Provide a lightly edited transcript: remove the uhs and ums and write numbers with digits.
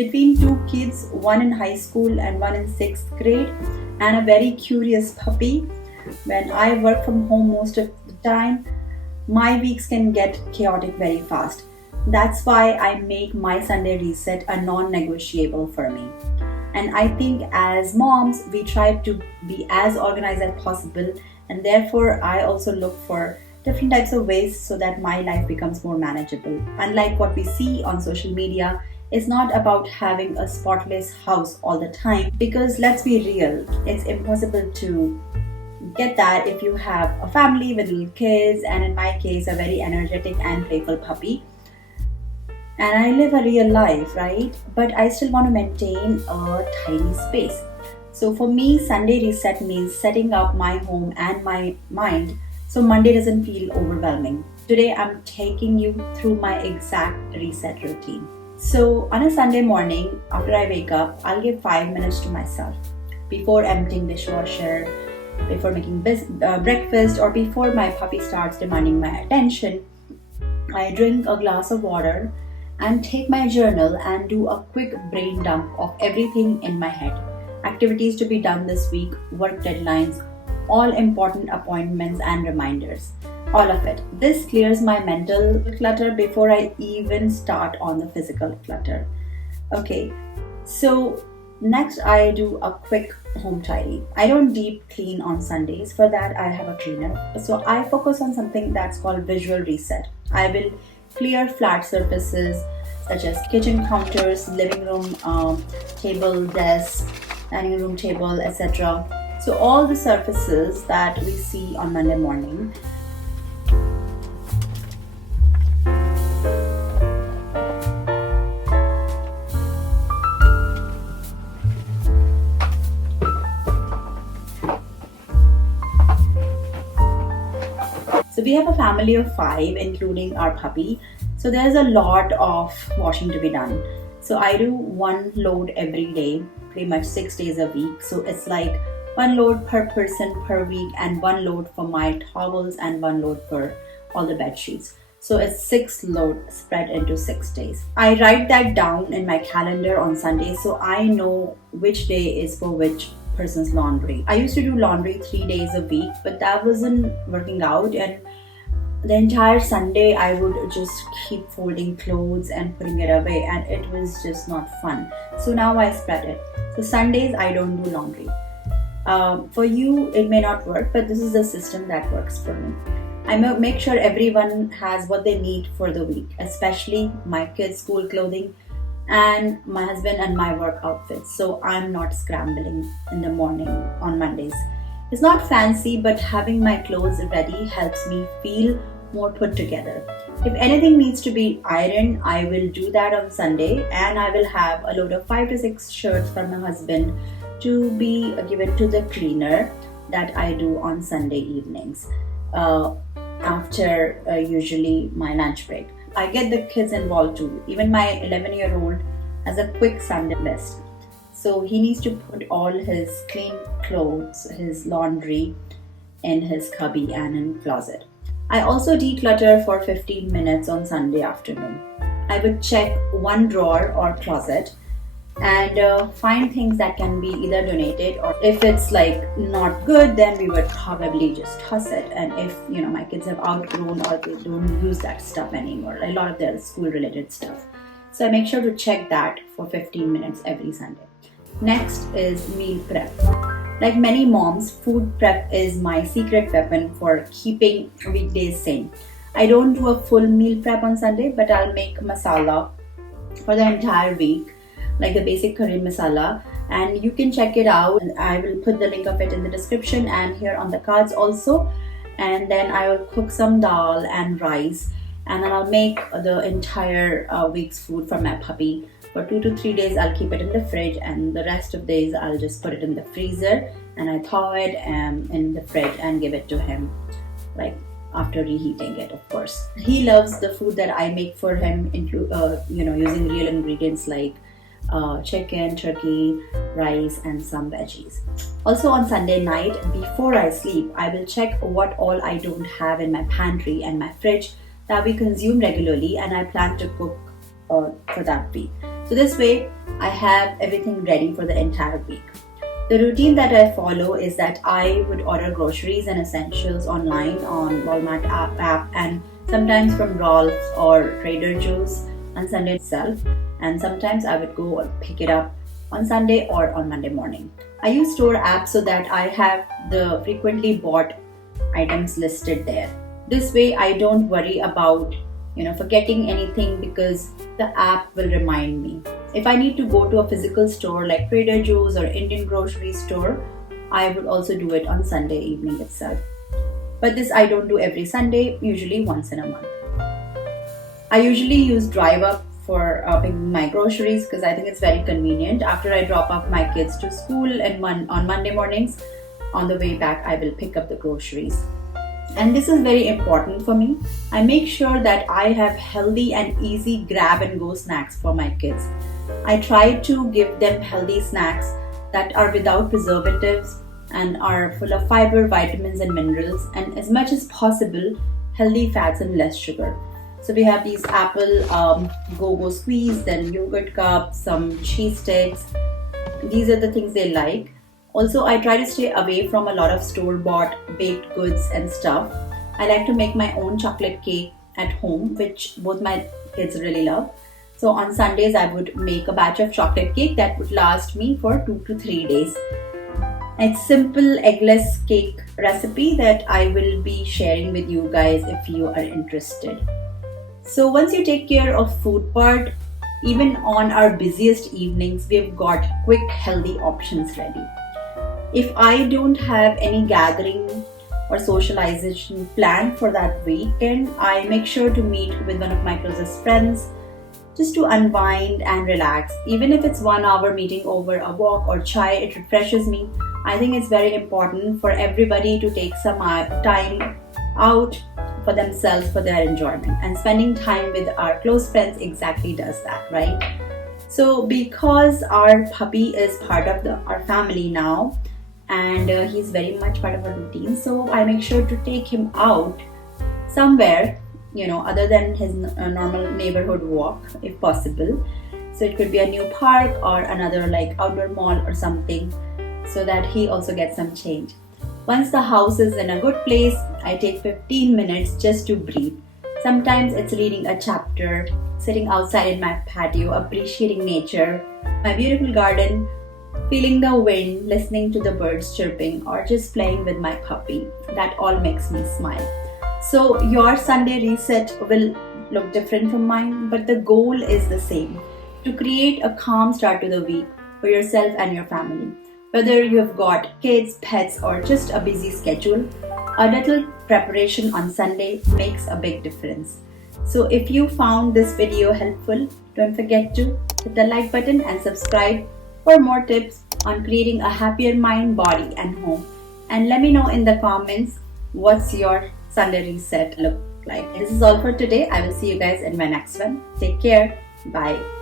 between two kids, one in high school and one in 6th grade, and a very curious puppy. When I work from home most of the time, my weeks can get chaotic very fast. That's why I make my Sunday reset a non-negotiable for me. And I think as moms, we try to be as organized as possible, and therefore I also look for different types of ways so that my life becomes more manageable. Unlike what we see on social media, it's not about having a spotless house all the time, because let's be real, it's impossible to get that if you have a family with little kids, and in my case, a very energetic and playful puppy. And I live a real life, right? But I still want to maintain a tiny space. So for me, Sunday reset means setting up my home and my mind so Monday doesn't feel overwhelming. Today, I'm taking you through my exact reset routine. So on a Sunday morning, after I wake up, I'll give 5 minutes to myself. Before emptying dishwasher, before making breakfast, or before my puppy starts demanding my attention, I drink a glass of water and take my journal and do a quick brain dump of everything in my head. Activities to be done this week, work deadlines, all important appointments and reminders. All of it. This clears my mental clutter before I even start on the physical clutter. Okay, so next I do a quick home tidy. I don't deep clean on Sundays. For that I have a cleaner. So I focus on something that's called visual reset. I will clear flat surfaces such as kitchen counters, living room table, desk, dining room table, etc. So all the surfaces that we see on Monday morning. So we have a family of 5, including our puppy. So there's a lot of washing to be done. So I do 1 load every day, pretty much 6 days a week. So it's like 1 load per person per week, and 1 load for my towels, and 1 load for all the bed sheets. So it's 6 loads spread into 6 days. I write that down in my calendar on Sunday so I know which day is for which person's laundry. I used to do laundry 3 days a week, but that wasn't working out, and the entire Sunday I would just keep folding clothes and putting it away, and it was just not fun. So now I spread it. So Sundays I don't do laundry. For you it may not work, but this is the system that works for me. I make sure everyone has what they need for the week, especially my kids' school clothing and my husband and my work outfits, so I'm not scrambling in the morning on Mondays. It's not fancy, but having my clothes ready helps me feel more put together. If anything needs to be ironed, I will do that on Sunday, and I will have a load of 5 to 6 shirts from my husband to be given to the cleaner that I do on Sunday evenings after usually my lunch break. I get the kids involved too. Even my 11-year-old has a quick Sunday list. So he needs to put all his clean clothes, his laundry in his cubby and in closet. I also declutter for 15 minutes on Sunday afternoon. I would check 1 drawer or closet and find things that can be either donated, or if it's like not good, then we would probably just toss it. And if my kids have outgrown or they don't use that stuff anymore, a lot of their school related stuff. So I make sure to check that for 15 minutes every Sunday. Next is meal prep. Like many moms, food prep is my secret weapon for keeping weekdays sane. I don't do a full meal prep on Sunday, but I'll make masala for the entire week, like the basic curry masala, and you can check it out. I will put the link of it in the description and here on the cards also. And then I will cook some dal and rice, and then I'll make the entire week's food for my puppy. For 2 to 3 days I'll keep it in the fridge, and the rest of days I'll just put it in the freezer, and I thaw it in the fridge and give it to him, like after reheating it, of course. He loves the food that I make for him, using real ingredients like chicken, turkey, rice, and some veggies. Also on Sunday night, before I sleep, I will check what all I don't have in my pantry and my fridge that we consume regularly, and I plan to cook for that week. So this way, I have everything ready for the entire week. The routine that I follow is that I would order groceries and essentials online on Walmart app and sometimes from Rolf's or Trader Joe's on Sunday itself, and sometimes I would go and pick it up on Sunday or on Monday morning. I use store apps so that I have the frequently bought items listed there. This way I don't worry about forgetting anything because the app will remind me. If I need to go to a physical store like Trader Joe's or Indian grocery store, I would also do it on Sunday evening itself. But this I don't do every Sunday, usually once in a month. I usually use Drive Up for picking my groceries because I think it's very convenient. After I drop off my kids to school and on Monday mornings, on the way back I will pick up the groceries. And this is very important for me. I make sure that I have healthy and easy grab and go snacks for my kids. I try to give them healthy snacks that are without preservatives and are full of fiber, vitamins and minerals, and as much as possible healthy fats and less sugar. So we have these apple go-go squeeze, then yogurt cups, some cheese sticks. These are the things they like. Also, I try to stay away from a lot of store-bought baked goods and stuff. I like to make my own chocolate cake at home, which both my kids really love. So on Sundays, I would make a batch of chocolate cake that would last me for 2 to 3 days. It's simple eggless cake recipe that I will be sharing with you guys if you are interested. So once you take care of food part, even on our busiest evenings, we've got quick healthy options ready. If I don't have any gathering or socialization planned for that weekend, I make sure to meet with one of my closest friends just to unwind and relax. Even if it's 1 hour meeting over a walk or chai, it refreshes me. I think it's very important for everybody to take some time out for themselves, for their enjoyment, and spending time with our close friends exactly does that, right? So because our puppy is part of our family now, and he's very much part of our routine, so I make sure to take him out somewhere, other than his normal neighborhood walk if possible. So it could be a new park or another like outdoor mall or something, so that he also gets some change. Once the house is in a good place, I take 15 minutes just to breathe. Sometimes it's reading a chapter, sitting outside in my patio, appreciating nature, my beautiful garden, feeling the wind, listening to the birds chirping, or just playing with my puppy. That all makes me smile. So your Sunday reset will look different from mine, but the goal is the same: to create a calm start to the week for yourself and your family. Whether you have got kids, pets, or just a busy schedule, a little preparation on Sunday makes a big difference. So if you found this video helpful, don't forget to hit the like button and subscribe for more tips on creating a happier mind, body, and home. And let me know in the comments what's your Sunday reset look like. This is all for today. I will see you guys in my next one. Take care. Bye.